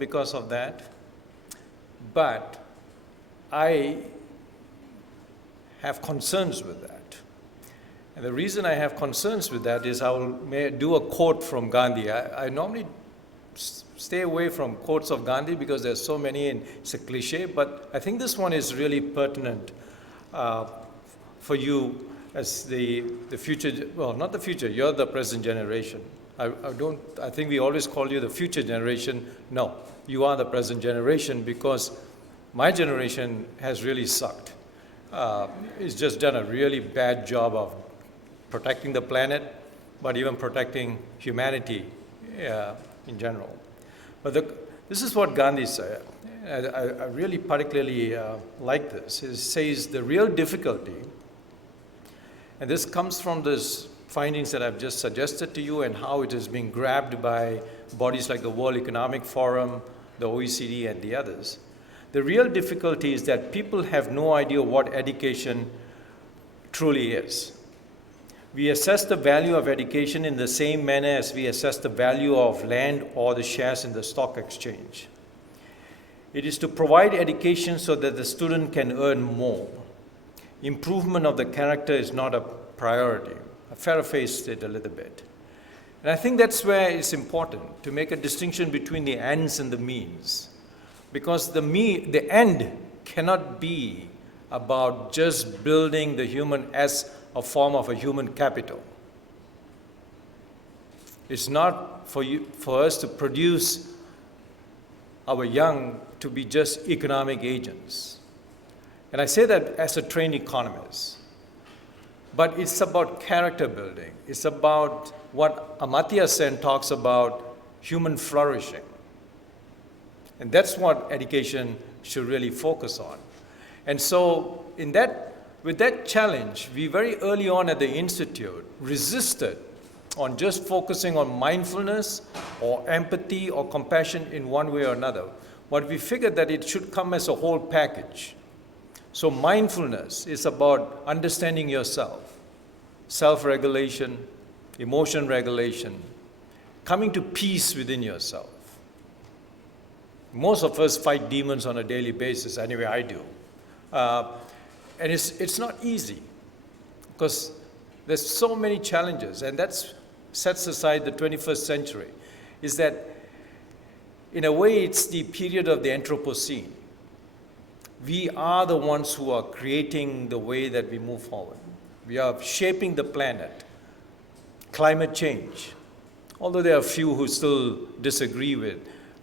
because of that, but I have concerns with that. And the reason I have concerns with that is may do a quote from Gandhi. I normally stay away from quotes of Gandhi because there's so many and it's a cliche, but I think this one is really pertinent for you as the future, well, not the future, you're the present generation. I think we always call you the future generation. No, you are the present generation because my generation has really sucked. It's just done a really bad job of protecting the planet, but even protecting humanity in general. But this is what Gandhi said. I really particularly like this. It says the real difficulty, and this comes from these findings that I've just suggested to you and how it is being grabbed by bodies like the World Economic Forum, the OECD, and the others. The real difficulty is that people have no idea what education truly is. We assess the value of education in the same manner as we assess the value of land or the shares in the stock exchange. It is to provide education so that the student can earn more. Improvement of the character is not a priority. I paraphrased it a little bit. And I think that's where it's important to make a distinction between the ends and the means. Because the end cannot be about just building the human as a form of a human capital. It's not for us to produce our young to be just economic agents. And I say that as a trained economist. But it's about character building. It's about what Amartya Sen talks about, human flourishing. And that's what education should really focus on. And so with that challenge, we very early on at the Institute resisted on just focusing on mindfulness or empathy or compassion in one way or another. But we figured that it should come as a whole package. So mindfulness is about understanding yourself, self-regulation, emotion regulation, coming to peace within yourself. Most of us fight demons on a daily basis. Anyway, I do. And it's not easy because there's so many challenges, and that sets aside the 21st century, is that in a way it's the period of the Anthropocene. We are the ones who are creating the way that we move forward. We are shaping the planet. Climate change, although there are a few who still disagree with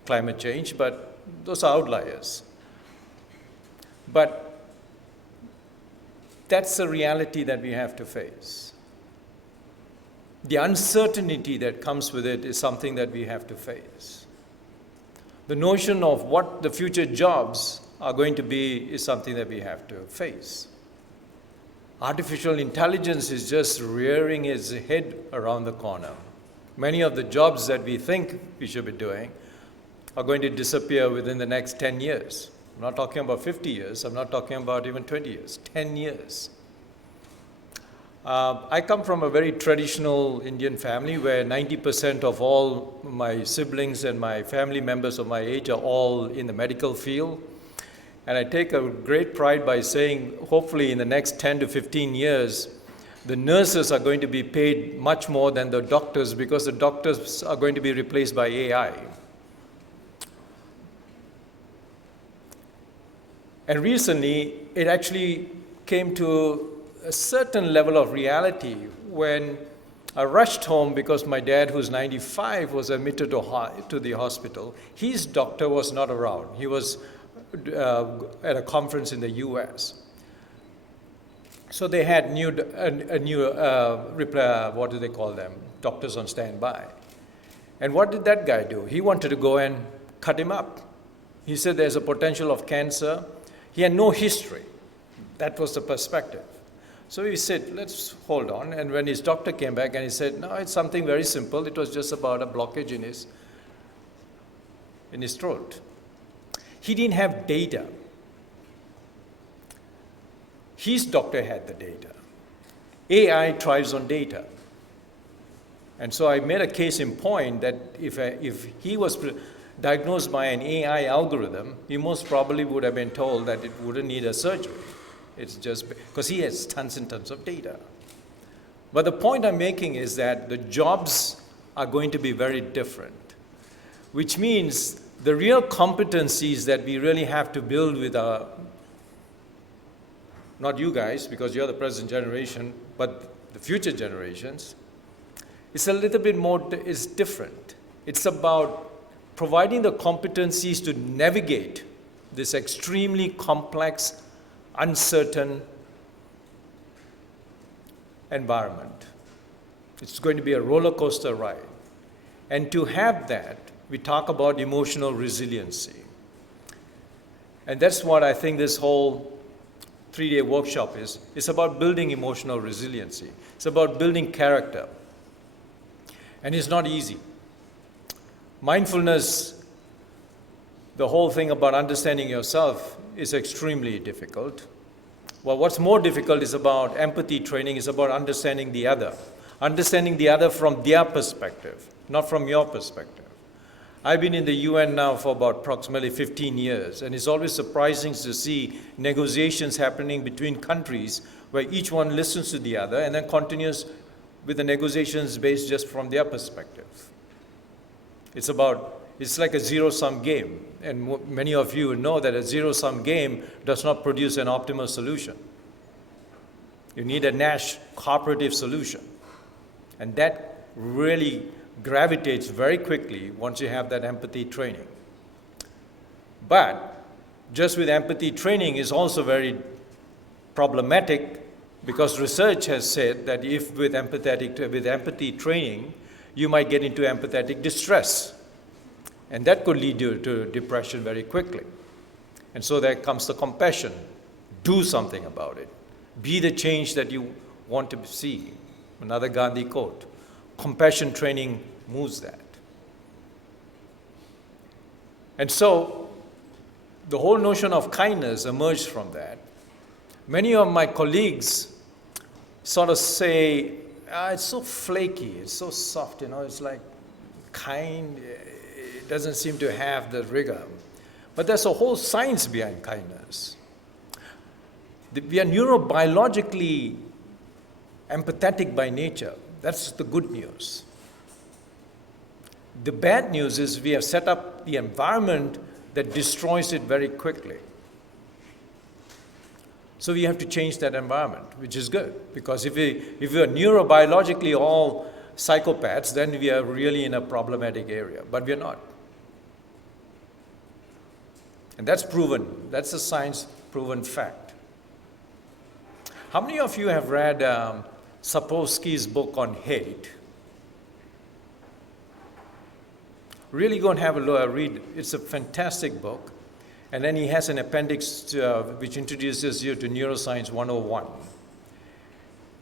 climate change, but those are outliers. But that's the reality that we have to face. The uncertainty that comes with it is something that we have to face. The notion of what the future jobs are going to be is something that we have to face. Artificial intelligence is just rearing its head around the corner. Many of the jobs that we think we should be doing are going to disappear within the next 10 years. I'm not talking about 50 years. I'm not talking about even 20 years, 10 years. I come from a very traditional Indian family where 90% of all my siblings and my family members of my age are all in the medical field. And I take a great pride by saying, hopefully in the next 10 to 15 years, the nurses are going to be paid much more than the doctors because the doctors are going to be replaced by AI. And recently, it actually came to a certain level of reality when I rushed home because my dad, who's 95, was admitted to the hospital. His doctor was not around. He was at a conference in the US. So they had what do they call them? Doctors on standby. And what did that guy do? He wanted to go and cut him up. He said there's a potential of cancer. He had no history. That was the perspective. So he said, let's hold on. And when his doctor came back and he said, no, it's something very simple. It was just about a blockage in his throat. He didn't have data. His doctor had the data. AI thrives on data. And so I made a case in point that if he was diagnosed by an AI algorithm, he most probably would have been told that it wouldn't need a surgery. It's just because he has tons and tons of data. But the point I'm making is that the jobs are going to be very different, which means the real competencies that we really have to build with our, not you guys, because you're the present generation, but the future generations, it's a little bit more, it's different. It's about providing the competencies to navigate this extremely complex, uncertain environment. It's going to be a roller coaster ride. And to have that, we talk about emotional resiliency. And that's what I think this whole 3-day workshop is. It's about building emotional resiliency. It's about building character. And it's not easy. Mindfulness, the whole thing about understanding yourself is extremely difficult. Well, what's more difficult is about empathy training, is about understanding the other. Understanding the other from their perspective, not from your perspective. I've been in the UN now for about approximately 15 years, and it's always surprising to see negotiations happening between countries where each one listens to the other and then continues with the negotiations based just from their perspective. It's like a zero-sum game, and many of you know that a zero-sum game does not produce an optimal solution. You need a Nash cooperative solution, and that really gravitates very quickly once you have that empathy training. But just with empathy training is also very problematic, because research has said that if with empathy training, you might get into empathetic distress. And that could lead you to depression very quickly. And so there comes the compassion. Do something about it. Be the change that you want to see. Another Gandhi quote. Compassion training moves that. And so the whole notion of kindness emerged from that. Many of my colleagues sort of say, it's so flaky, it's so soft, it's like kind, it doesn't seem to have the rigor. But there's a whole science behind kindness. We are neurobiologically empathetic by nature. That's the good news. The bad news is we have set up the environment that destroys it very quickly. So we have to change that environment, which is good. Because if we are neurobiologically all psychopaths, then we are really in a problematic area. But we are not. And that's proven. That's a science-proven fact. How many of you have read Sapolsky's book on hate? Really go and have a read. It's a fantastic book. And then he has an appendix which introduces you to Neuroscience 101.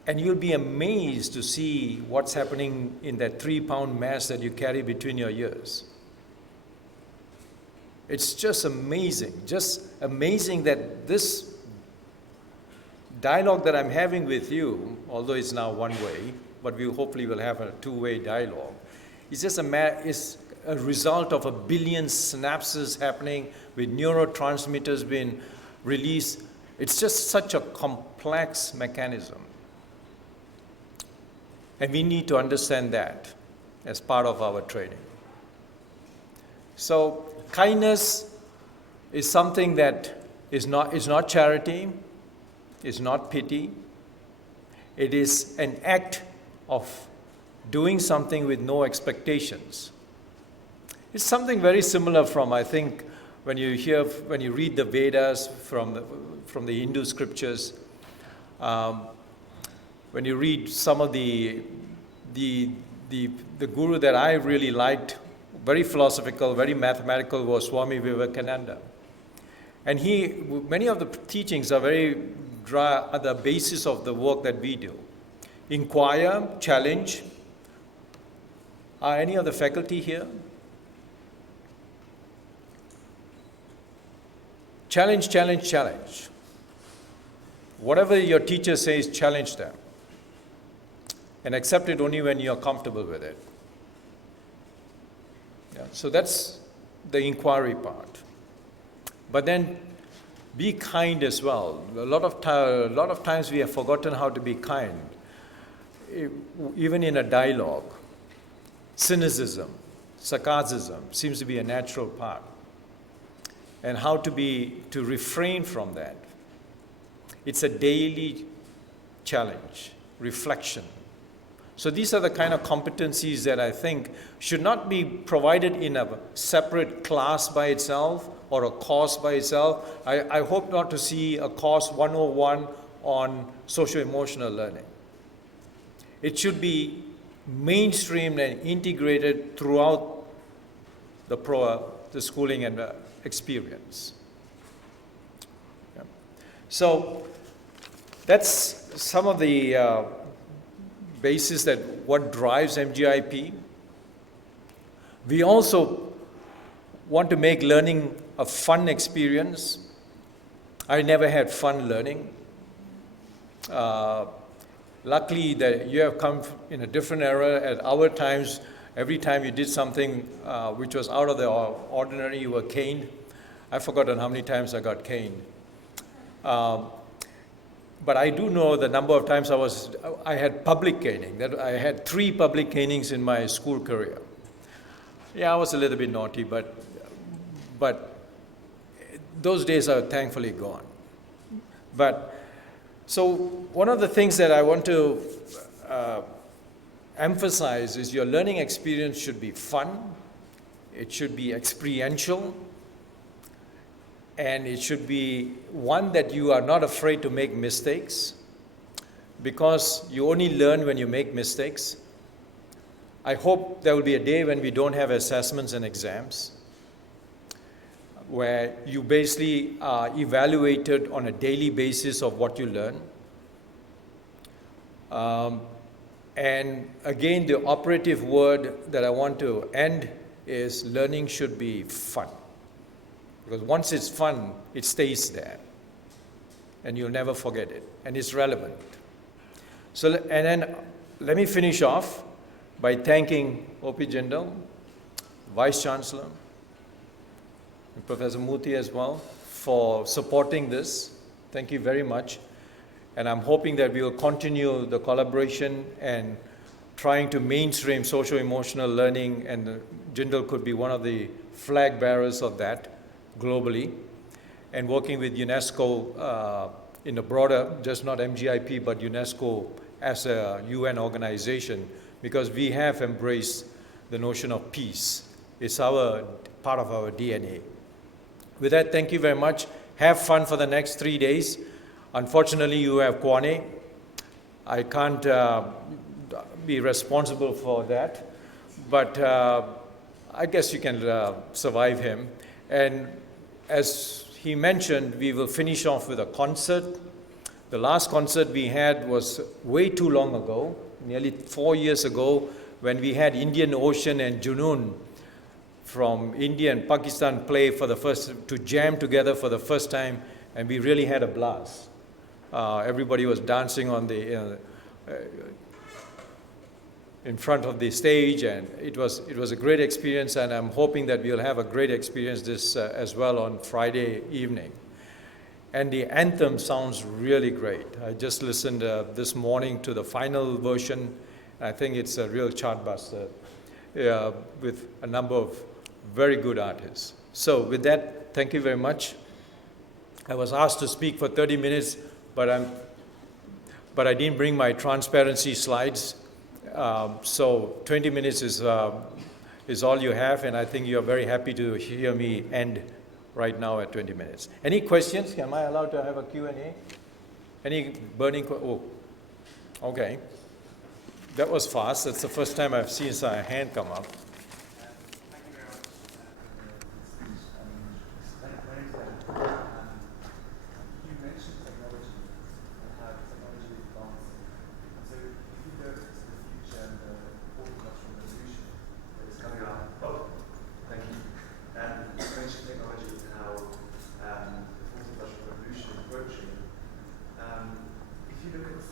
And you'll be amazed to see what's happening in that 3-pound mass that you carry between your ears. It's just amazing that this dialogue that I'm having with you, although it's now one way, but we hopefully will have a two-way dialogue, is just a result of 1 billion synapses happening with neurotransmitters being released. It's just such a complex mechanism. And we need to understand that as part of our training. So kindness is something that is not charity, is not pity. It is an act of doing something with no expectations. It's something very similar from, I think, when you read the Vedas from the Hindu scriptures, when you read some of the guru that I really liked, very philosophical, very mathematical, was Swami Vivekananda. And many of the teachings are are the basis of the work that we do. Inquire, challenge. Are any of the faculty here? Challenge, challenge, challenge. Whatever your teacher says, challenge them. And accept it only when you're comfortable with it. Yeah, so that's the inquiry part. But then be kind as well. A lot of times we have forgotten how to be kind, even in a dialogue. Cynicism, sarcasm seems to be a natural part. And how to refrain from that. It's a daily challenge, reflection. So these are the kind of competencies that I think should not be provided in a separate class by itself or a course by itself. I hope not to see a course 101 on socio-emotional learning. It should be mainstreamed and integrated throughout the schooling and experience. Yeah. So that's some of the basis that what drives MGIP. We also want to make learning a fun experience. I never had fun learning. Luckily that you have come in a different era. At our times, every time you did something which was out of the ordinary, you were caned. I've forgotten how many times I got caned. But I do know the number of times I had public caning. That I had 3 public canings in my school career. Yeah, I was a little bit naughty, but those days are thankfully gone. But so one of the things that I want to emphasize is your learning experience should be fun, it should be experiential, and it should be one that you are not afraid to make mistakes, because you only learn when you make mistakes. I hope there will be a day when we don't have assessments and exams, where you basically are evaluated on a daily basis of what you learn. And again, the operative word that I want to end is learning should be fun. Because once it's fun, it stays there. And you'll never forget it. And it's relevant. So, and then let me finish off by thanking O.P. Jindal, Vice Chancellor, and Professor Murthy as well, for supporting this. Thank you very much. And I'm hoping that we will continue the collaboration and trying to mainstream social-emotional learning, and Jindal could be one of the flag bearers of that globally, and working with UNESCO in a broader, just not MGIP, but UNESCO as a UN organization, because we have embraced the notion of peace. It's part of our DNA. With that, thank you very much. Have fun for the next 3 days. Unfortunately, you have Kwane. I can't be responsible for that, but I guess you can survive him. And as he mentioned, we will finish off with a concert. The last concert we had was way too long ago, nearly 4 years ago, when we had Indian Ocean and Junoon from India and Pakistan play to jam together for the first time, and we really had a blast. Everybody was dancing on in front of the stage, and it was a great experience, and I'm hoping that we'll have a great experience this as well on Friday evening. And the anthem sounds really great. I just listened this morning to the final version. I think it's a real chartbuster with a number of very good artists. So with that, thank you very much. I was asked to speak for 30 minutes, but I didn't bring my transparency slides. So 20 minutes is all you have, and I think you're very happy to hear me end right now at 20 minutes. Any questions? Am I allowed to have a Q&A? Any burning questions? Oh, okay. That was fast. That's the first time I've seen a hand come up.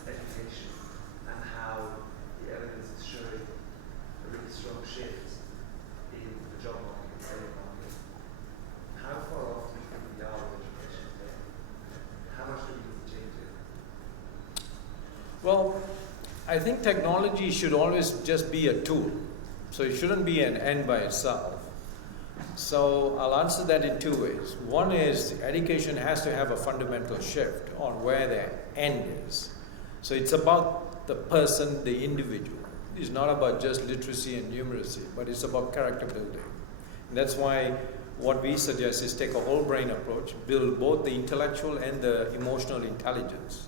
Education and how the evidence is showing a really strong shift Well, I think technology should always just be a tool. So it shouldn't be an end by itself. So I'll answer that in two ways. One is education has to have a fundamental shift on where the end is. So it's about the person, the individual. It's not about just literacy and numeracy, but it's about character building. And that's why what we suggest is take a whole brain approach, build both the intellectual and the emotional intelligence.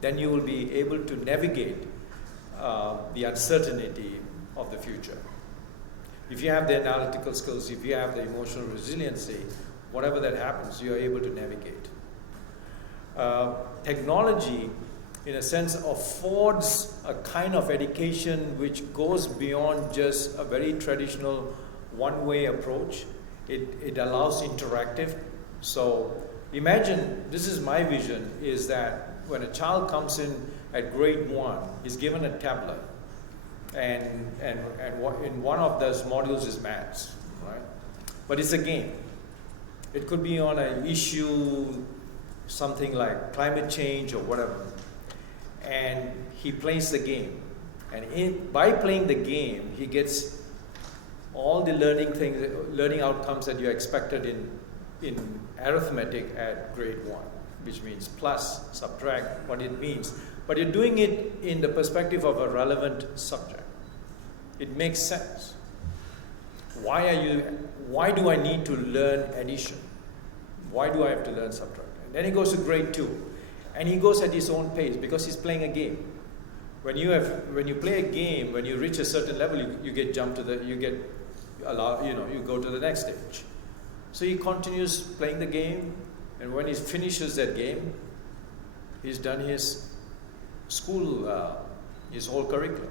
Then you will be able to navigate the uncertainty of the future. If you have the analytical skills, if you have the emotional resiliency, whatever that happens, you are able to navigate. Technology, in a sense, affords a kind of education which goes beyond just a very traditional one-way approach. It allows interactive. So imagine, this is my vision, is that when a child comes in at grade 1, he's given a tablet. And in one of those modules is maths, right? But it's a game. It could be on an issue, something like climate change or whatever. And he plays the game. And by playing the game, he gets all the learning outcomes that you expected in arithmetic at grade 1, which means plus, subtract, what it means. But you're doing it in the perspective of a relevant subject. It makes sense. Why do I need to learn addition? Why do I have to learn subtract? And then he goes to grade 2, and he goes at his own pace because he's playing a game. When you play a game, when you reach a certain level, you go to the next stage. So he continues playing the game, and when he finishes that game, he's done his school, his whole curriculum.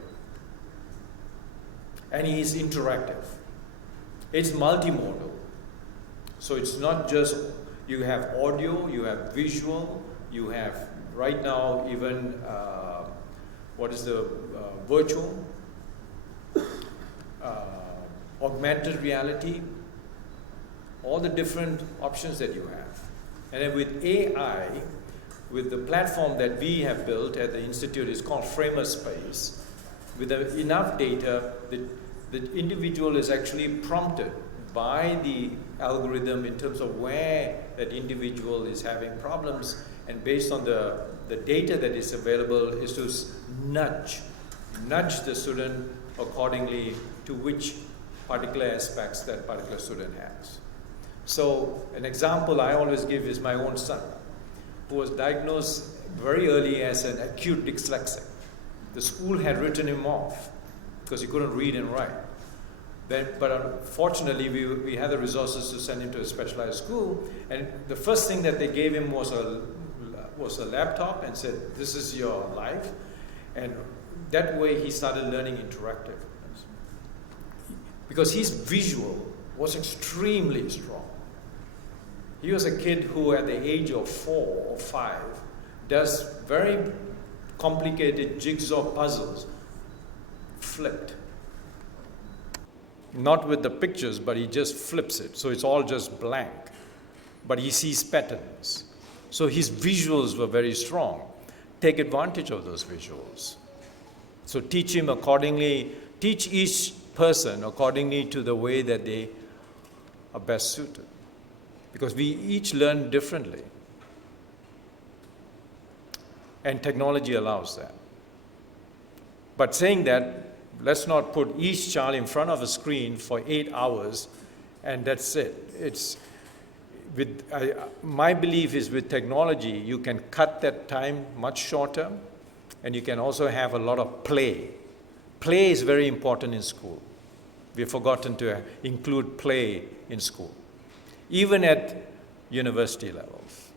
And he is interactive. It's multimodal. So it's not just, you have audio, you have visual, you have right now even, virtual, augmented reality, all the different options that you have. And then with AI, with the platform that we have built at the Institute, is called Framerspace. With enough data, the individual is actually prompted by the algorithm in terms of where that individual is having problems, and based on the data that is available is to nudge the student accordingly to which particular aspects that particular student has. So an example I always give is my own son, who was diagnosed very early as an acute dyslexic. The school had written him off because he couldn't read and write. But unfortunately, we had the resources to send him to a specialized school, and the first thing that they gave him was a laptop and said, "This is your life," and that way he started learning interactive. Because his visual was extremely strong. He was a kid who, at the age of 4 or 5, does very complicated jigsaw puzzles, flipped. Not with the pictures, but he just flips it. So it's all just blank. But he sees patterns. So his visuals were very strong. Take advantage of those visuals. So teach him accordingly, teach each person accordingly to the way that they are best suited. Because we each learn differently. And technology allows that. But saying that, let's not put each child in front of a screen for 8 hours and that's it. My belief is with technology, you can cut that time much shorter, and you can also have a lot of play. Play is very important in school. We've forgotten to include play in school, even at university levels.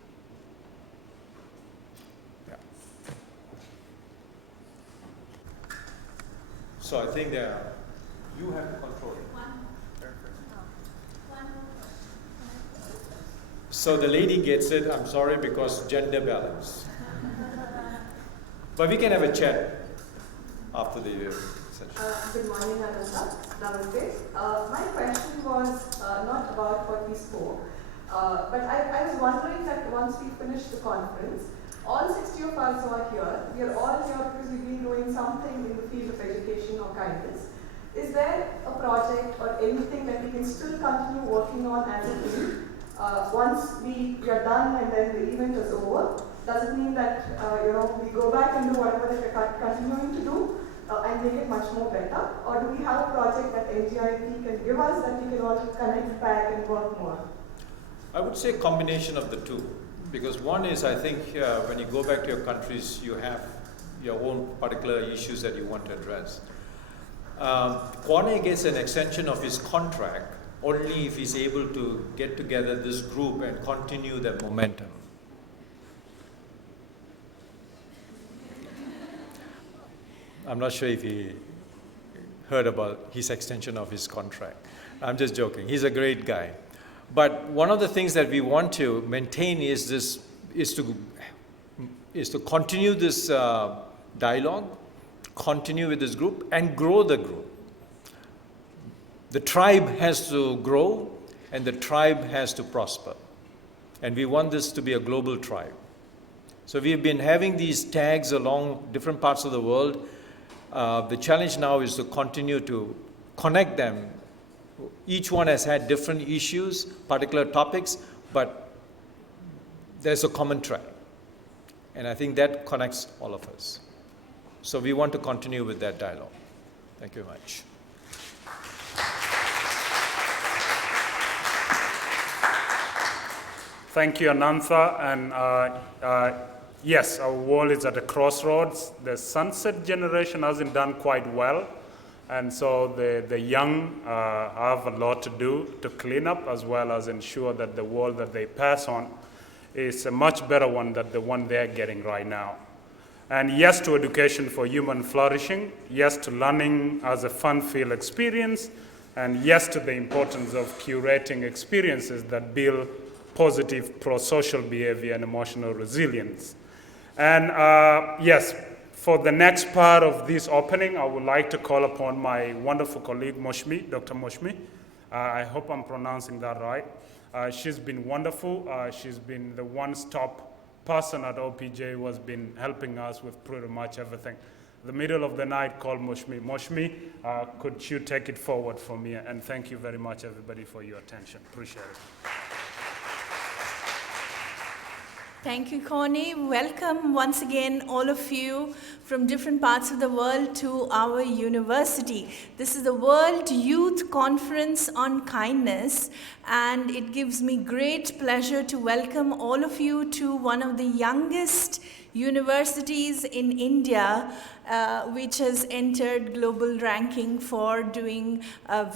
Yeah. So I think that you have to control it. So the lady gets it, I'm sorry, because gender balance. But we can have a chat after the session. Good morning, Ananda. Namaste. My question was not about what we spoke, but I was wondering that once we finish the conference, all 60 of us who are here, we are all here because we've been doing something in the field of education or kindness. Is there a project or anything that we can still continue working on as a team? Once we are done and then the event is over, does it mean that we go back and do whatever that we're continuing to do and make it much more better? Or do we have a project that NGIP can give us that we can all connect back and work more? I would say a combination of the two. Because one is, I think, when you go back to your countries, you have your own particular issues that you want to address. Kwame gets an extension of his contract only if he's able to get together this group and continue that momentum. I'm not sure if he heard about his extension of his contract. I'm just joking. He's a great guy. But one of the things that we want to maintain is to continue this dialogue, continue with this group, and grow the group. The tribe has to grow, and the tribe has to prosper. And we want this to be a global tribe. So we've been having these tags along different parts of the world. The challenge now is to continue to connect them. Each one has had different issues, particular topics, but there's a common thread. And I think that connects all of us. So we want to continue with that dialogue. Thank you very much. Thank you, Anantha. And yes, our world is at a crossroads. The sunset generation hasn't done quite well. And so the young have a lot to do to clean up, as well as ensure that the world that they pass on is a much better one than the one they're getting right now. And yes to education for human flourishing, yes to learning as a fun-filled experience, and yes to the importance of curating experiences that build positive pro-social behavior and emotional resilience. And yes, for the next part of this opening, I would like to call upon my wonderful colleague, Moshmi, Dr. Moshmi. I hope I'm pronouncing that right. She's been wonderful. She's been the one-stop person at OPJ who has been helping us with pretty much everything. The middle of the night, call Moshmi. Moshmi, could you take it forward for me? And thank you very much, everybody, for your attention. Appreciate it. Thank you, Connie. Welcome once again, all of you from different parts of the world to our university. This is the World Youth Conference on Kindness, and it gives me great pleasure to welcome all of you to one of the youngest universities in India, which has entered global ranking for doing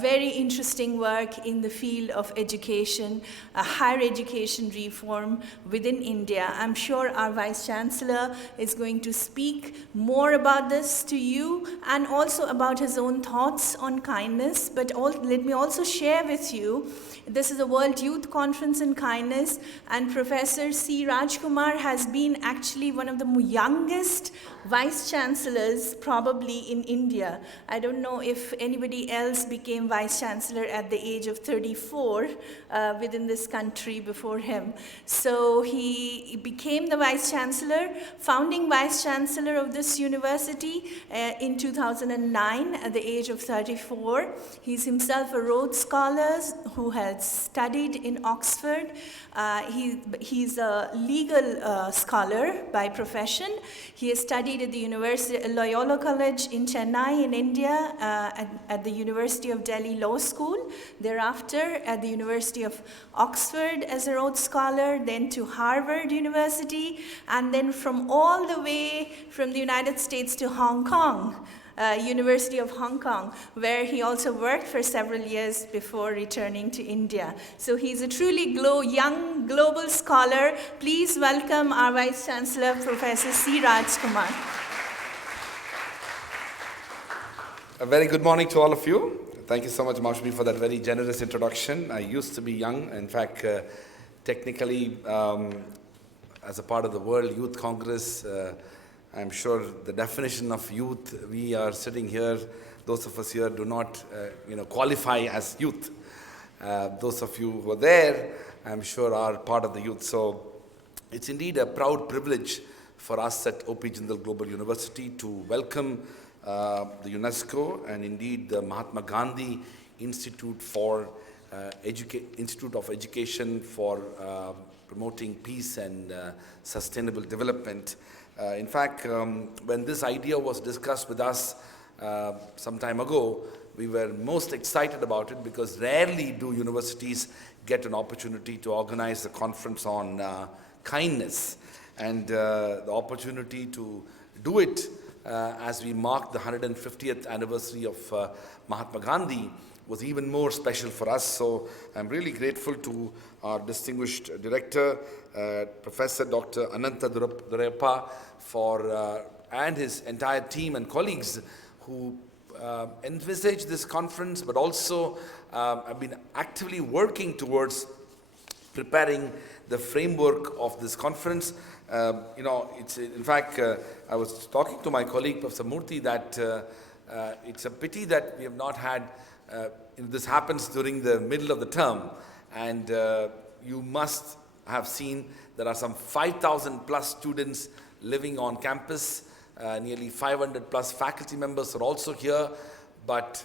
very interesting work in the field of education, higher education reform within India. I'm sure our Vice Chancellor is going to speak more about this to you and also about his own thoughts on kindness. But let me also share with you, this is a World Youth Conference on Kindness, and Professor C. Rajkumar has been actually one of the youngest vice chancellors probably in India. I don't know if anybody else became vice chancellor at the age of 34 within this country before him. So he became the vice chancellor, founding vice chancellor of this university in 2009 at the age of 34. He's himself a Rhodes Scholar who has studied in Oxford. He's a legal scholar by profession. He has studied at the University Loyola College in Chennai in India, at the University of Delhi Law School, thereafter at the University of Oxford as a Rhodes Scholar, then to Harvard University, and then from all the way from the United States to Hong Kong, University of Hong Kong, where he also worked for several years before returning to India. So he's a truly young global scholar. Please welcome our Vice Chancellor, Professor C. Rajkumar. A very good morning to all of you. Thank you so much, Moshmi, for that very generous introduction. I used to be young. In fact, technically, as a part of the World Youth Congress, I'm sure the definition of youth, we are sitting here, those of us here do not qualify as youth. Those of you who are there, I'm sure are part of the youth. So it's indeed a proud privilege for us at OP Jindal Global University to welcome the UNESCO and indeed the Mahatma Gandhi Institute of Education for promoting peace and sustainable development. In fact, when this idea was discussed with us some time ago, we were most excited about it because rarely do universities get an opportunity to organize a conference on kindness. And the opportunity to do it as we mark the 150th anniversary of Mahatma Gandhi was even more special for us. So I'm really grateful to our distinguished director, Professor Dr. Ananta Duraiappa, and his entire team and colleagues who envisaged this conference, but also have been actively working towards preparing the framework of this conference. It's in fact, I was talking to my colleague, Professor Murthy, that it's a pity that we have not had, this happens during the middle of the term, and you must have seen there are some 5,000 plus students living on campus, nearly 500 plus faculty members are also here, but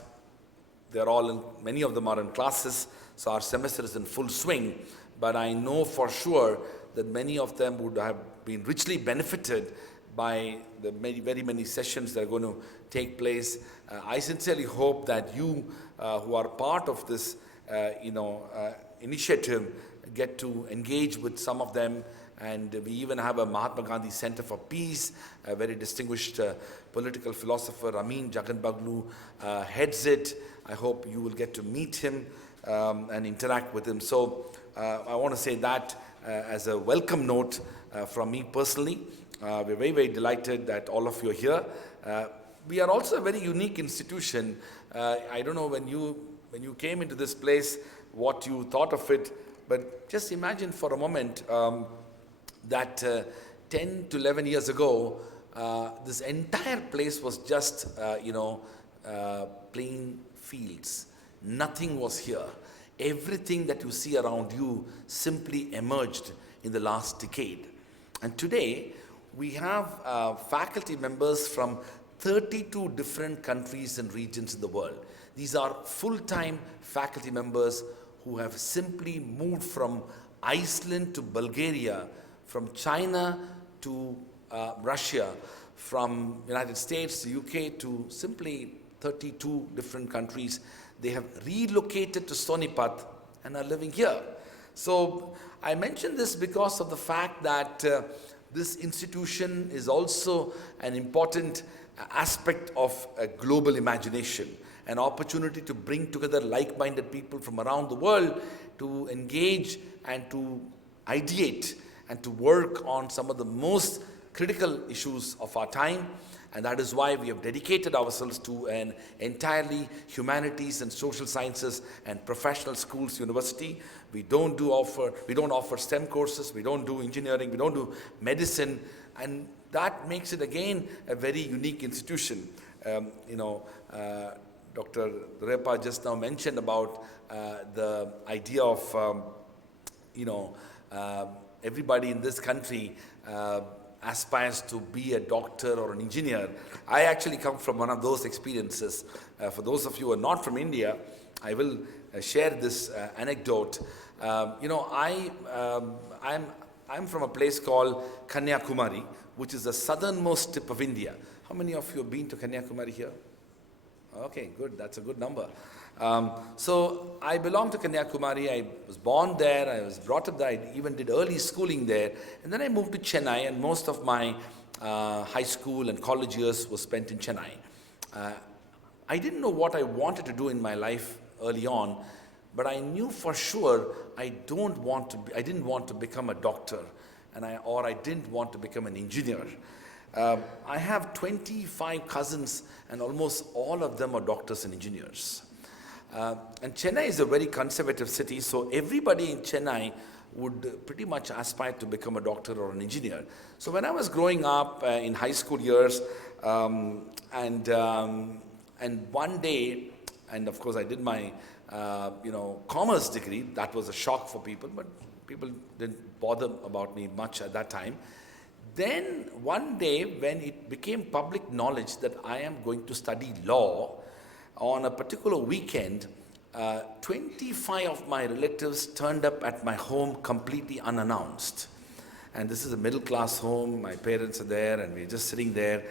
many of them are in classes, so our semester is in full swing. But I know for sure that many of them would have been richly benefited by the very many sessions that are going to take place. I sincerely hope that you who are part of this initiative get to engage with some of them. And we even have a Mahatma Gandhi Center for Peace, a very distinguished political philosopher, Amin Jaganbaglu, heads it. I hope you will get to meet him and interact with him. So I want to say that as a welcome note from me personally. We're very, very delighted that all of you are here. We are also a very unique institution. I don't know when you came into this place what you thought of it, but just imagine for a moment that 10 to 11 years ago, this entire place was just, plain fields. Nothing was here. Everything that you see around you simply emerged in the last decade. And today, we have faculty members from 32 different countries and regions in the world. These are full-time faculty members who have simply moved from Iceland to Bulgaria, from China to Russia, from United States to UK to simply 32 different countries. They have relocated to Sonipat and are living here. So I mention this because of the fact that this institution is also an important aspect of a global imagination, an opportunity to bring together like-minded people from around the world to engage and to ideate and to work on some of the most critical issues of our time. And that is why we have dedicated ourselves to an entirely humanities and social sciences and professional schools university. We don't offer STEM courses, we don't do engineering, we don't do medicine, and that makes it again a very unique institution. Dr. Duraiappa just now mentioned about the idea of, everybody in this country aspires to be a doctor or an engineer. I actually come from one of those experiences. For those of you who are not from India, I will share this anecdote. I'm from a place called Kanyakumari, which is the southernmost tip of India. How many of you have been to Kanyakumari here? Okay, good. That's a good number. So I belong to Kanyakumari. I was born there. I was brought up there. I even did early schooling there. And then I moved to Chennai, and most of my high school and college years was spent in Chennai. I didn't know what I wanted to do in my life early on, but I knew for sure I didn't want to become a doctor, or I didn't want to become an engineer. I have 25 cousins, and almost all of them are doctors and engineers. And Chennai is a very conservative city, so everybody in Chennai would pretty much aspire to become a doctor or an engineer. So when I was growing up in high school years, and one day, and of course I did my commerce degree. That was a shock for people, but people didn't bother about me much at that time. then one day when it became public knowledge that I am going to study law, on a particular weekend, 25 of my relatives turned up at my home completely unannounced. And this is a middle class home, my parents are there and we're just sitting there.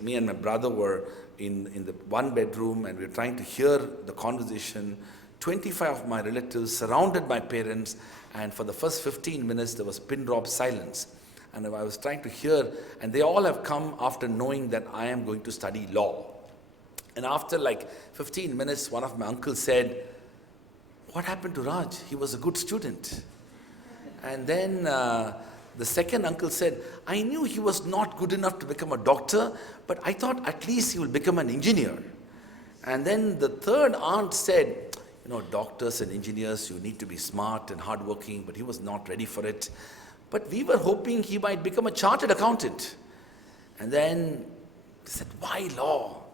Me and my brother were in the one bedroom and we were trying to hear the conversation. 25 of my relatives surrounded my parents, and for the first 15 minutes there was pin drop silence. And I was trying to hear, and they all have come after knowing that I am going to study law. And after like 15 minutes, one of my uncles said, "What happened to Raj? He was a good student." And then the second uncle said, "I knew he was not good enough to become a doctor, but I thought at least he will become an engineer." And then the third aunt said, "Doctors and engineers, you need to be smart and hardworking," but he was not ready for it. "But we were hoping he might become a chartered accountant." And then they said, "Why law?"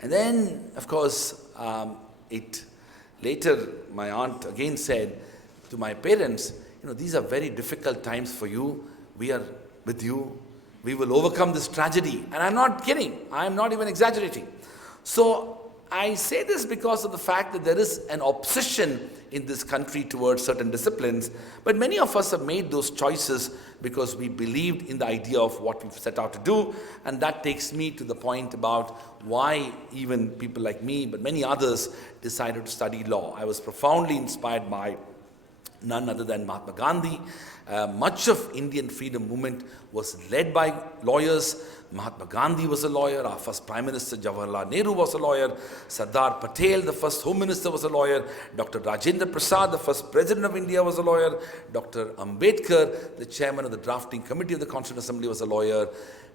And then, of course, later my aunt again said to my parents, "These are very difficult times for you. We are with you. We will overcome this tragedy." And I'm not kidding. I'm not even exaggerating. So I say this because of the fact that there is an obsession in this country towards certain disciplines, but many of us have made those choices because we believed in the idea of what we've set out to do. And that takes me to the point about why even people like me, but many others, decided to study law. I was profoundly inspired by none other than Mahatma Gandhi. Much of Indian freedom movement was led by lawyers. Mahatma Gandhi was a lawyer. Our first Prime Minister Jawaharlal Nehru was a lawyer. Sardar Patel, the first Home Minister, was a lawyer. Dr. Rajendra Prasad, the first President of India, was a lawyer. Dr. Ambedkar, the Chairman of the Drafting Committee of the Constituent Assembly, was a lawyer.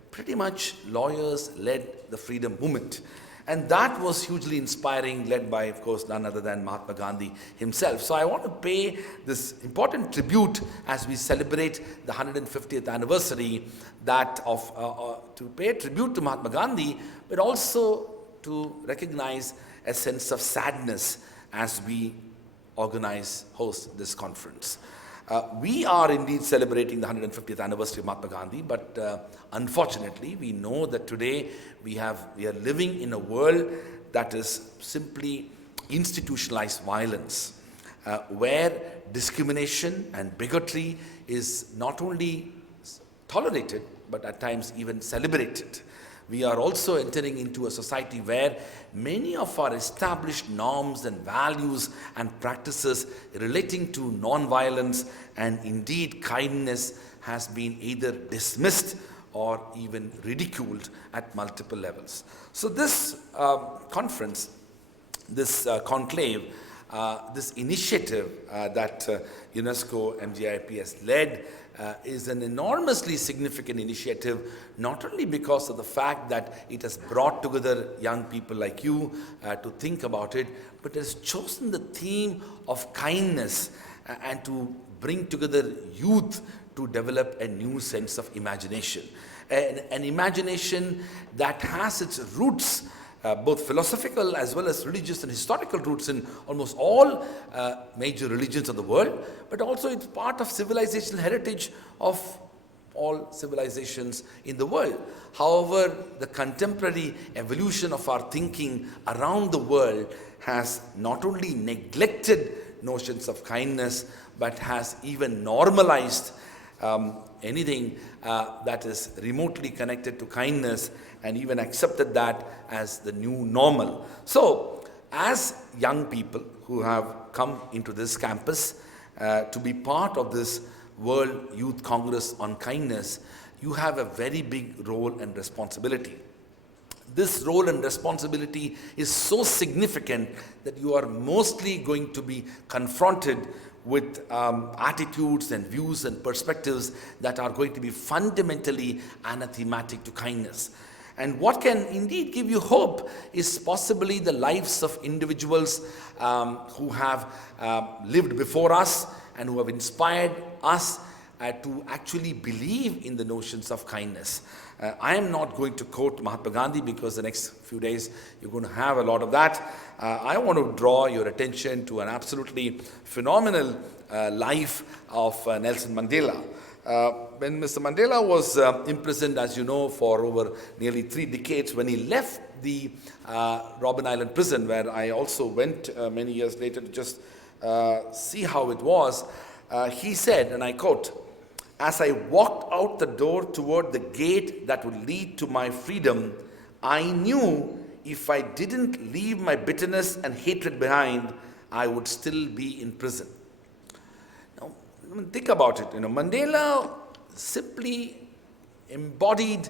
Pretty much lawyers led the freedom movement. And that was hugely inspiring, led by, of course, none other than Mahatma Gandhi himself. So I want to pay this important tribute as we celebrate the 150th anniversary to pay tribute to Mahatma Gandhi, but also to recognize a sense of sadness as we host this conference. We are indeed celebrating the 150th anniversary of Mahatma Gandhi, but unfortunately, we know that today we are living in a world that is simply institutionalized violence, where discrimination and bigotry is not only tolerated, but at times even celebrated. We are also entering into a society where many of our established norms and values and practices relating to non-violence and indeed kindness has been either dismissed or even ridiculed at multiple levels. So this conference, this conclave, this initiative that UNESCO MGIP has led is an enormously significant initiative, not only because of the fact that it has brought together young people like you to think about it, but has chosen the theme of kindness and to bring together youth to develop a new sense of imagination. An imagination that has its roots, both philosophical as well as religious and historical roots in almost all major religions of the world, but also it's part of civilizational heritage of all civilizations in the world. However, the contemporary evolution of our thinking around the world has not only neglected notions of kindness, but has even normalized anything that is remotely connected to kindness, and even accepted that as the new normal. So, as young people who have come into this campus to be part of this World Youth Congress on Kindness, you have a very big role and responsibility. This role and responsibility is so significant that you are mostly going to be confronted with attitudes and views and perspectives that are going to be fundamentally anathematic to kindness. And what can indeed give you hope is possibly the lives of individuals who have lived before us and who have inspired us to actually believe in the notions of kindness. I am not going to quote Mahatma Gandhi because the next few days you're going to have a lot of that. I want to draw your attention to an absolutely phenomenal life of Nelson Mandela. When Mr. Mandela was imprisoned, as you know, for over nearly 3 decades, when he left the Robben Island prison, where I also went many years later to just see how it was, he said, and I quote, "As I walked out the door toward the gate that would lead to my freedom, I knew if I didn't leave my bitterness and hatred behind, I would still be in prison." Now, think about it. Mandela simply embodied,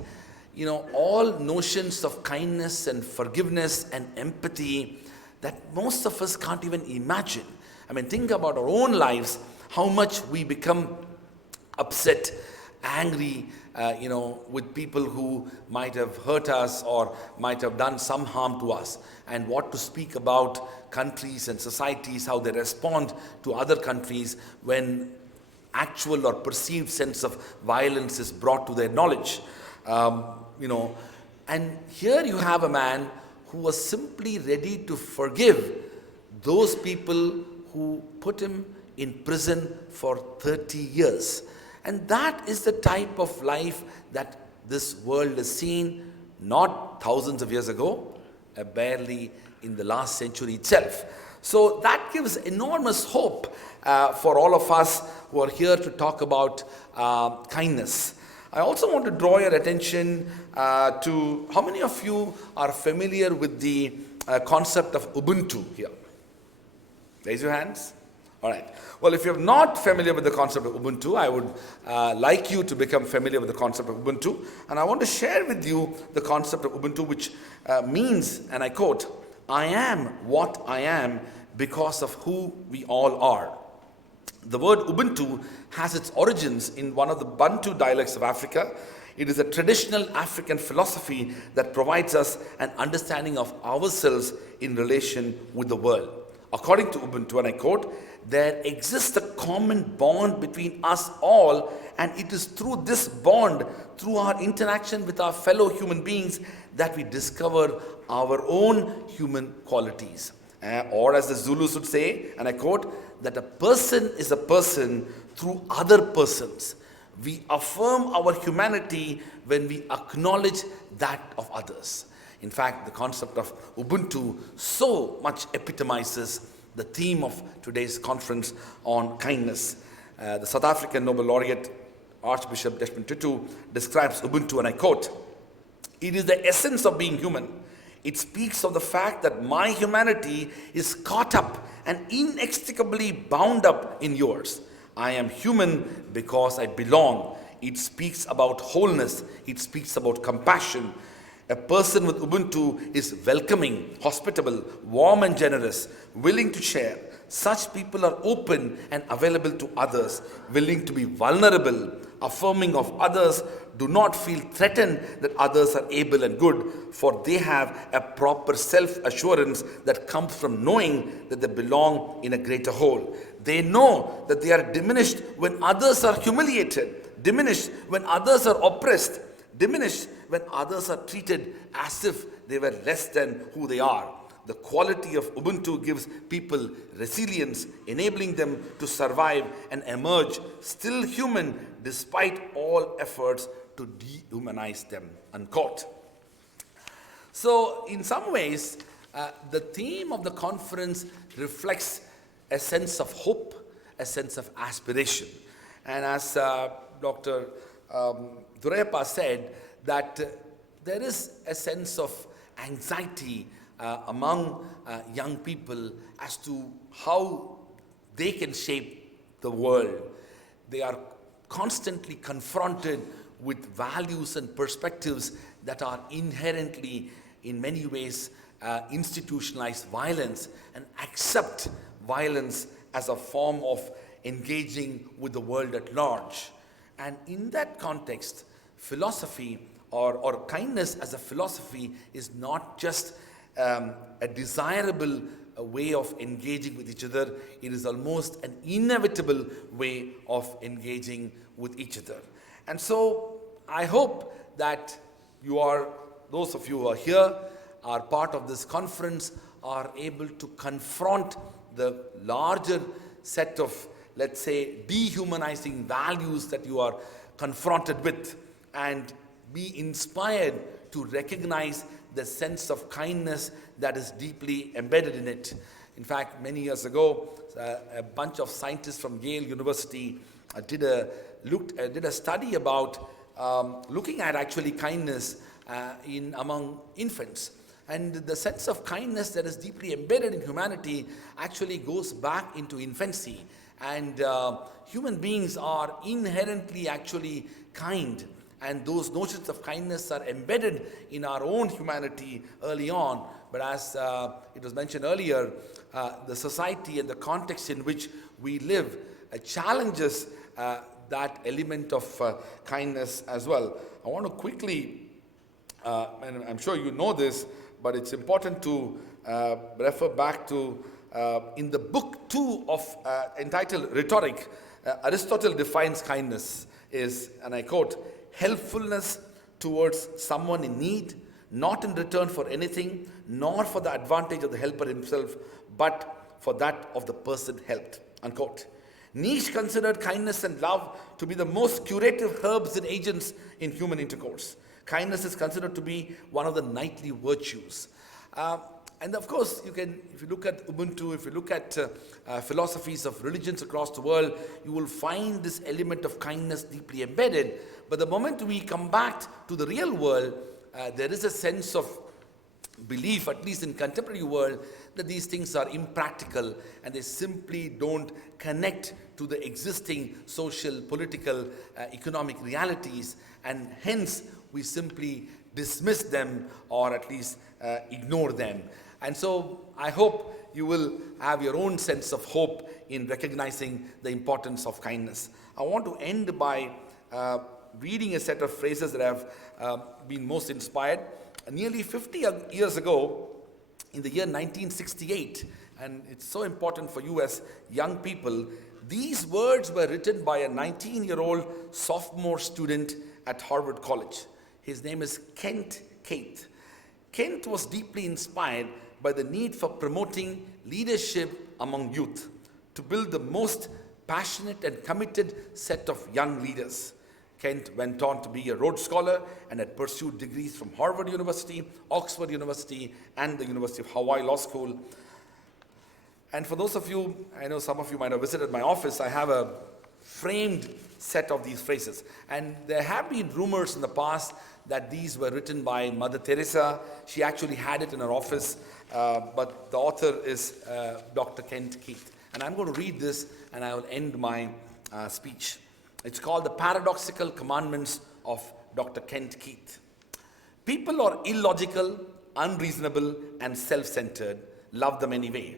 all notions of kindness and forgiveness and empathy that most of us can't even imagine. Think about our own lives, how much we become upset, angry, with people who might have hurt us or might have done some harm to us, and what to speak about countries and societies, how they respond to other countries when actual or perceived sense of violence is brought to their knowledge. And here you have a man who was simply ready to forgive those people who put him in prison for 30 years. And that is the type of life that this world has seen, not thousands of years ago, barely in the last century itself. So that gives enormous hope for all of us who are here to talk about kindness. I also want to draw your attention to how many of you are familiar with the concept of Ubuntu here? Raise your hands. All right. Well, if you're not familiar with the concept of Ubuntu, I would like you to become familiar with the concept of Ubuntu. And I want to share with you the concept of Ubuntu, which means, and I quote, "I am what I am because of who we all are." The word Ubuntu has its origins in one of the Bantu dialects of Africa. It is a traditional African philosophy that provides us an understanding of ourselves in relation with the world. According to Ubuntu, and I quote, "There exists a common bond between us all, and it is through this bond, through our interaction with our fellow human beings, that we discover our own human qualities." Or as the Zulus would say, and I quote, "that a person is a person through other persons. We affirm our humanity when we acknowledge that of others." In fact, the concept of Ubuntu so much epitomizes the theme of today's conference on kindness. The South African Nobel laureate Archbishop Desmond Tutu describes Ubuntu, and I quote, "It is the essence of being human. It speaks of the fact that my humanity is caught up and inextricably bound up in yours. I am human because I belong." It speaks about wholeness. It speaks about compassion. A person with Ubuntu is welcoming, hospitable, warm and generous, willing to share. Such people are open and available to others, willing to be vulnerable, affirming of others, do not feel threatened that others are able and good, for they have a proper self-assurance that comes from knowing that they belong in a greater whole. They know that they are diminished when others are humiliated, diminished when others are oppressed, diminished when others are treated as if they were less than who they are. The quality of Ubuntu gives people resilience, enabling them to survive and emerge still human despite all efforts to dehumanize them, unquote. So in some ways, the theme of the conference reflects a sense of hope, a sense of aspiration. And as Dr. Duraiappa said, that there is a sense of anxiety among young people as to how they can shape the world. They are constantly confronted with values and perspectives that are inherently, in many ways, institutionalized violence, and accept violence as a form of engaging with the world at large. And in that context, philosophy or kindness as a philosophy is not just a desirable way of engaging with each other. It is almost an inevitable way of engaging with each other. And so I hope that those of you who are here, are part of this conference, are able to confront the larger set of let's say, dehumanizing values that you are confronted with, and be inspired to recognize the sense of kindness that is deeply embedded in it. In fact, many years ago, a bunch of scientists from Yale University did a study about looking at actually kindness among infants. And the sense of kindness that is deeply embedded in humanity actually goes back into infancy. And human beings are inherently actually kind. And those notions of kindness are embedded in our own humanity early on. But as it was mentioned earlier, the society and the context in which we live challenges that element of kindness as well. I want to quickly, and I'm sure you know this, but it's important to refer back to in the book 2 of entitled Rhetoric, Aristotle defines kindness is, and I quote, helpfulness towards someone in need, not in return for anything, nor for the advantage of the helper himself, but for that of the person helped, unquote. Nietzsche considered kindness and love to be the most curative herbs and agents in human intercourse. Kindness is considered to be one of the knightly virtues. And of course, you can, if you look at Ubuntu, if you look at philosophies of religions across the world, you will find this element of kindness deeply embedded. But the moment we come back to the real world, there is a sense of belief, at least in contemporary world, that these things are impractical and they simply don't connect to the existing social, political, economic realities, and hence we simply dismiss them or at least ignore them. And so I hope you will have your own sense of hope in recognizing the importance of kindness. I want to end by reading a set of phrases that have been most inspired. Nearly 50 years ago, in the year 1968, and it's so important for you as young people, these words were written by a 19-year-old sophomore student at Harvard College. His name is Kent Keith. Kent was deeply inspired by the need for promoting leadership among youth, to build the most passionate and committed set of young leaders. Kent went on to be a Rhodes Scholar and had pursued degrees from Harvard University, Oxford University, and the University of Hawaii Law School. And for those of you, I know some of you might have visited my office, I have a framed set of these phrases. And there have been rumors in the past that these were written by Mother Teresa. She actually had it in her office, but the author is Dr. Kent Keith. And I'm going to read this and I will end my speech. It's called The Paradoxical Commandments of Dr. Kent Keith. People are illogical, unreasonable, and self-centered. Love them anyway.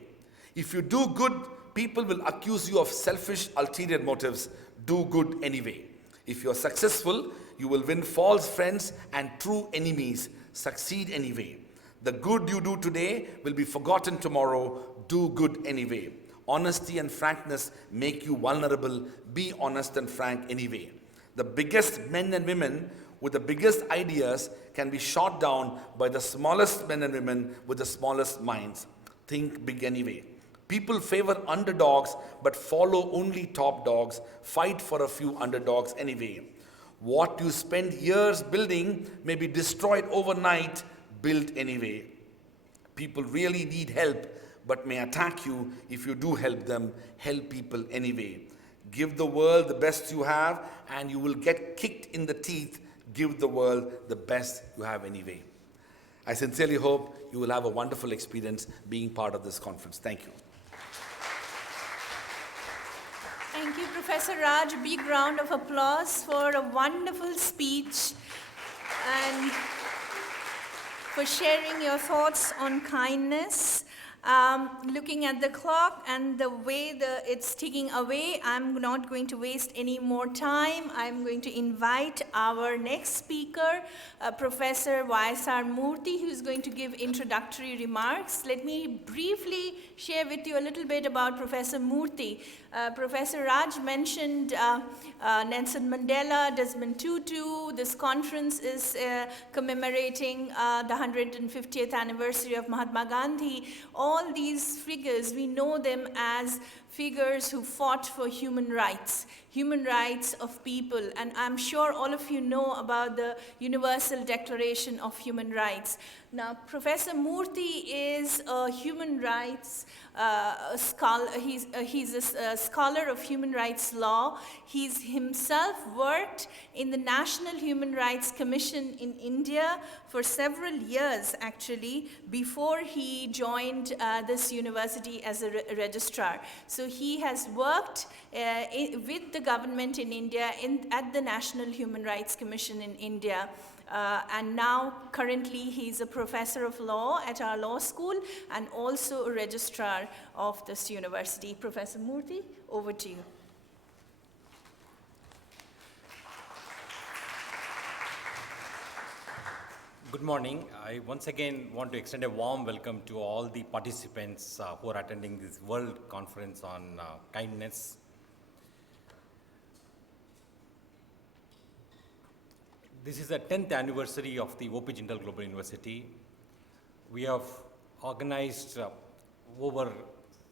If you do good, people will accuse you of selfish, ulterior motives. Do good anyway. If you are successful, you will win false friends and true enemies. Succeed anyway. The good you do today will be forgotten tomorrow. Do good anyway. Honesty and frankness make you vulnerable. Be honest and frank anyway. The biggest men and women with the biggest ideas can be shot down by the smallest men and women with the smallest minds. Think big anyway. People favor underdogs but follow only top dogs. Fight for a few underdogs anyway. What you spend years building may be destroyed overnight. Build anyway. People really need help but may attack you if you do help them. Help people anyway. Give the world the best you have and you will get kicked in the teeth. Give the world the best you have anyway. I sincerely hope you will have a wonderful experience being part of this conference. Thank you. Thank you, Professor Raj. A big round of applause for a wonderful speech and for sharing your thoughts on kindness. Looking at the clock and the way it's ticking away, I'm not going to waste any more time. I'm going to invite our next speaker, Professor Y.S.R. Murthy, who's going to give introductory remarks. Let me briefly share with you a little bit about Professor Murthy. Professor Raj mentioned Nelson Mandela, Desmond Tutu. This conference is commemorating the 150th anniversary of Mahatma Gandhi. All these figures, we know them as figures who fought for human rights of people. And I'm sure all of you know about the Universal Declaration of Human Rights. Now, Professor Murthy is a human rights scholar. He's a scholar of human rights law. He's himself worked in the National Human Rights Commission in India for several years, actually, before he joined this university as a registrar. So he has worked with the government in India at the National Human Rights Commission in India. And now, currently, he's a professor of law at our law school and also a registrar of this university. Professor Murthy, over to you. Good morning. I once again want to extend a warm welcome to all the participants who are attending this World Conference on Kindness. This is the 10th anniversary of the OP Jindal Global University. We have organized over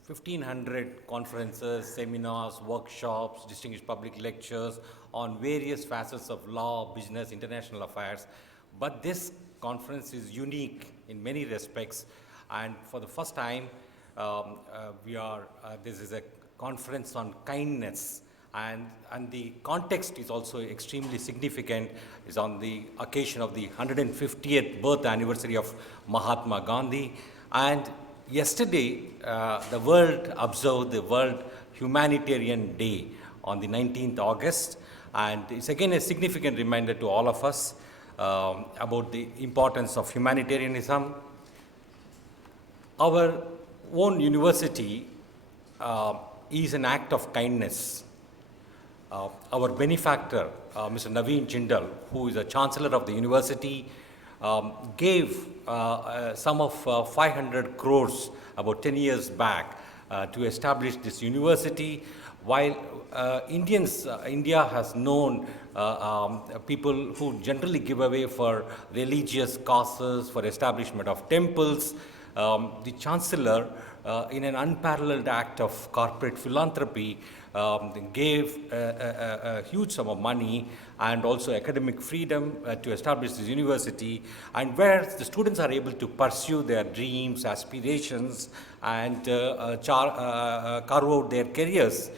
1,500 conferences, seminars, workshops, distinguished public lectures on various facets of law, business, international affairs. But this conference is unique in many respects, and for the first time, this is a conference on kindness. And the context is also extremely significant. It's on the occasion of the 150th birth anniversary of Mahatma Gandhi. And yesterday, the world observed the World Humanitarian Day on the 19th August. And it's again a significant reminder to all of us about the importance of humanitarianism. Our own university is an act of kindness. Our benefactor, Mr. Naveen Jindal, who is the Chancellor of the university, gave a sum of 500 crores about 10 years back to establish this university. While India has known people who generally give away for religious causes, for establishment of temples, the Chancellor, in an unparalleled act of corporate philanthropy, gave a huge sum of money and also academic freedom to establish this university, and where the students are able to pursue their dreams, aspirations, and carve out their careers.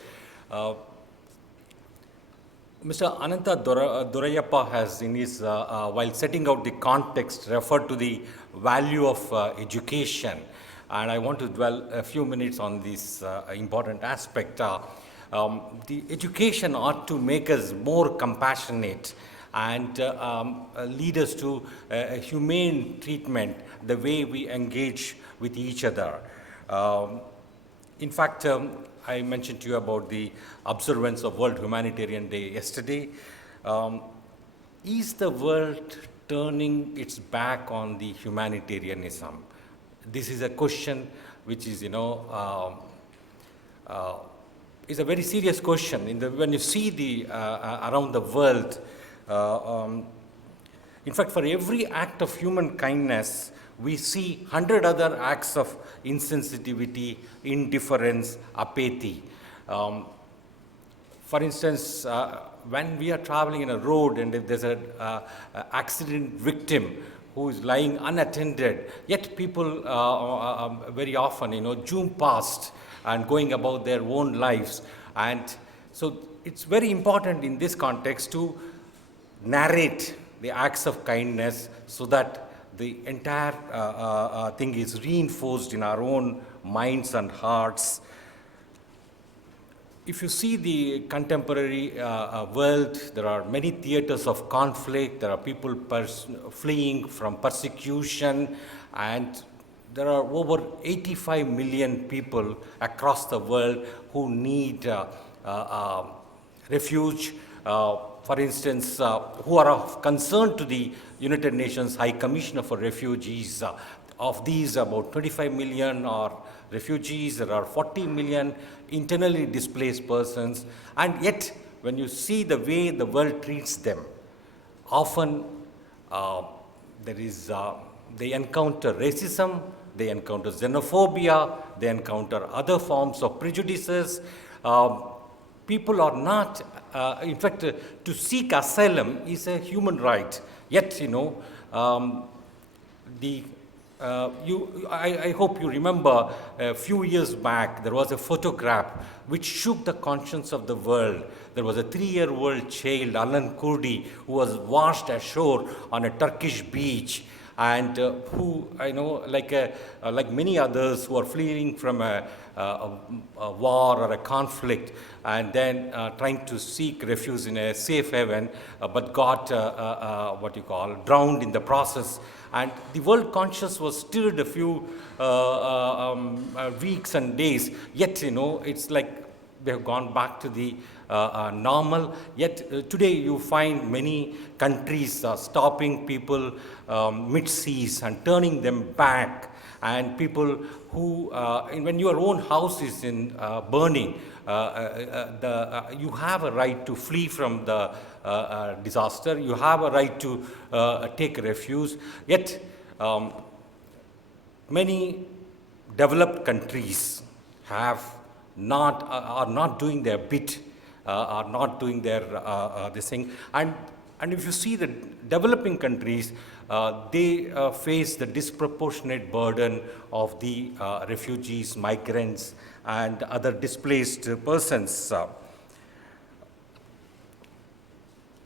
Mr. Ananta Durayappa has, in his, while setting out the context, referred to the value of education. And I want to dwell a few minutes on this important aspect. The education ought to make us more compassionate and lead us to a humane treatment, the way we engage with each other. In fact, I mentioned to you about the observance of World Humanitarian Day yesterday. Is the world turning its back on the humanitarianism? This is a question which is, is a very serious question. When you see the around the world, in fact, for every act of human kindness, we see 100 other acts of insensitivity, indifference, apathy. For instance, when we are traveling in a road and if there's an accident victim who is lying unattended, yet people very often, zoom past and going about their own lives. And so it's very important in this context to narrate the acts of kindness so that the entire thing is reinforced in our own minds and hearts. If you see the contemporary world, there are many theaters of conflict. There are people fleeing from persecution, and there are over 85 million people across the world who need refuge. For instance, who are of concern to the United Nations High Commissioner for Refugees. Of these, about 25 million are refugees, there are 40 million internally displaced persons, and yet when you see the way the world treats them, often they encounter racism, they encounter xenophobia, they encounter other forms of prejudices. People are not, in fact, to seek asylum is a human right. Yet, I hope you remember a few years back, there was a photograph which shook the conscience of the world. There was a 3-year-old child, Alan Kurdi, who was washed ashore on a Turkish beach, and who, like many others who are fleeing from a war or a conflict, and then trying to seek refuge in a safe haven, but got drowned in the process. And the world conscience was stirred a few weeks and days. Yet, it's like they have gone back to the normal. Yet today you find many countries stopping people mid-seas and turning them back. And people who, when your own house is in burning, you have a right to flee from the disaster. You have a right to take refuge. Yet, many developed countries are not doing their bit, are not doing their this thing. And if you see the developing countries, they face the disproportionate burden of the refugees, migrants, and other displaced persons.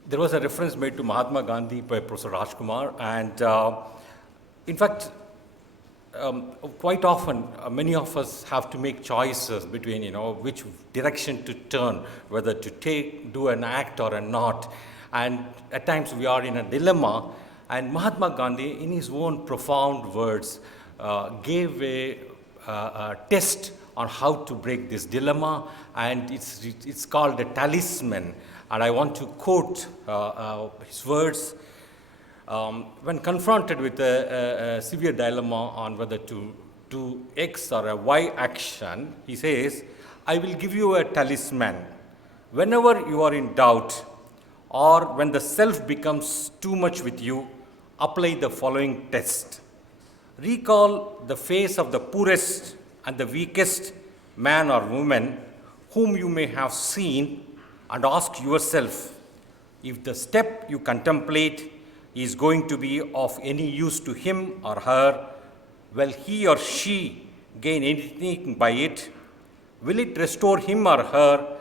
There was a reference made to Mahatma Gandhi by Professor Rajkumar, and in fact, quite often, many of us have to make choices between, which direction to turn, whether to do an act or not. And at times we are in a dilemma. And Mahatma Gandhi, in his own profound words, gave a test on how to break this dilemma, and it's called a talisman. And I want to quote his words. When confronted with a severe dilemma on whether to do X or a Y action, he says, I will give you a talisman. Whenever you are in doubt, or when the self becomes too much with you, apply the following test. Recall the face of the poorest and the weakest man or woman whom you may have seen, and ask yourself if the step you contemplate is going to be of any use to him or her. Will he or she gain anything by it? Will it restore him or her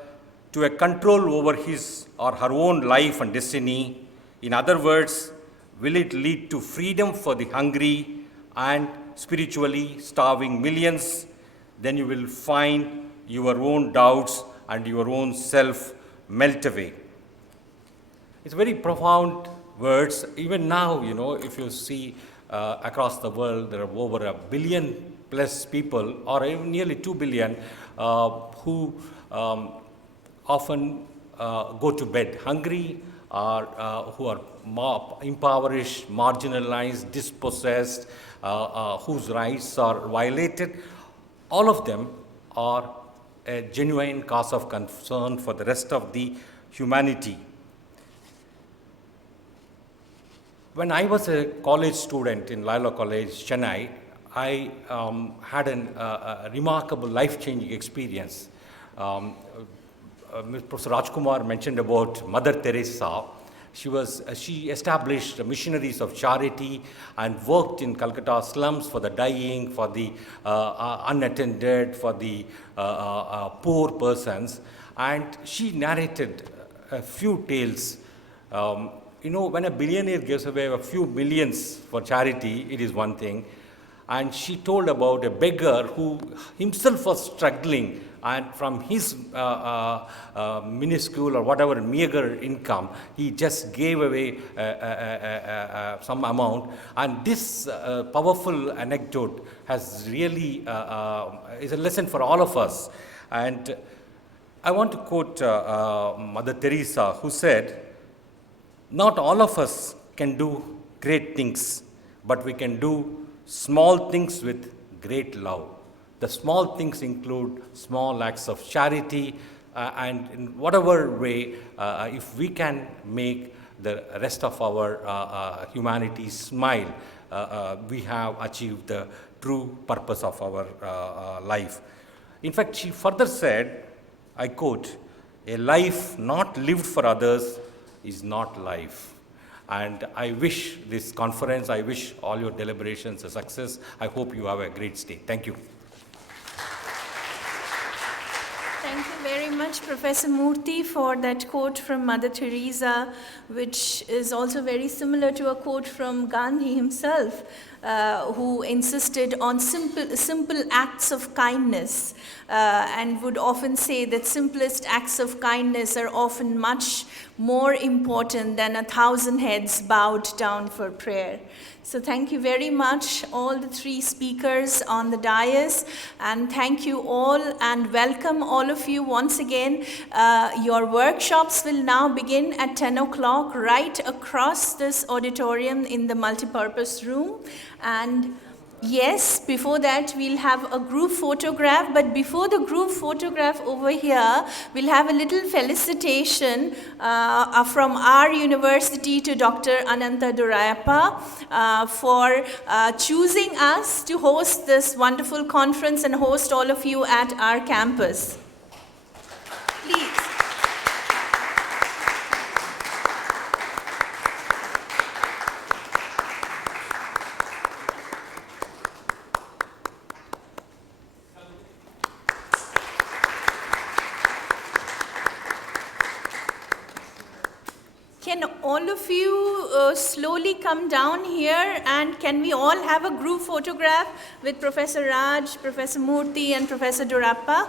to a control over his or her own life and destiny? In other words, will it lead to freedom for the hungry and spiritually starving millions? Then you will find your own doubts and your own self melt away. It's very profound words. Even now, if you see across the world, there are over 1 billion plus people, or even nearly 2 billion, who often go to bed hungry, or who are impoverished, marginalized, dispossessed, whose rights are violated. All of them are a genuine cause of concern for the rest of the humanity. When I was a college student in Loyola College, Chennai, I had a remarkable life-changing experience. Professor Rajkumar mentioned about Mother Teresa. She established missionaries of charity and worked in Calcutta slums for the dying, for the unattended, for the poor persons. And she narrated a few tales. When a billionaire gives away a few millions for charity, it is one thing. And she told about a beggar who himself was struggling, and from his minuscule or whatever meager income, he just gave away some amount. And this powerful anecdote has really is a lesson for all of us. And I want to quote Mother Teresa, who said, "Not all of us can do great things, but we can do small things with great love." The small things include small acts of charity, and in whatever way, if we can make the rest of our humanity smile, we have achieved the true purpose of our life. In fact, she further said, I quote, "A life not lived for others is not life." And I wish this conference, I wish all your deliberations a success. I hope you have a great stay. Thank you. Thank you very much, Professor Murthy, for that quote from Mother Teresa, which is also very similar to a quote from Gandhi himself, who insisted on simple acts of kindness, and would often say that simplest acts of kindness are often much more important than 1,000 heads bowed down for prayer. So thank you very much, all the three speakers on the dais, and thank you all and welcome all of you once again. Your workshops will now begin at 10 o'clock right across this auditorium in the multipurpose room. And yes, before that we'll have a group photograph, but before the group photograph over here, we'll have a little felicitation from our university to Dr. Ananta Durayappa for choosing us to host this wonderful conference and host all of you at our campus. Please. Can all of you slowly come down here, and can we all have a group photograph with Professor Raj, Professor Murthy and Professor Durappa?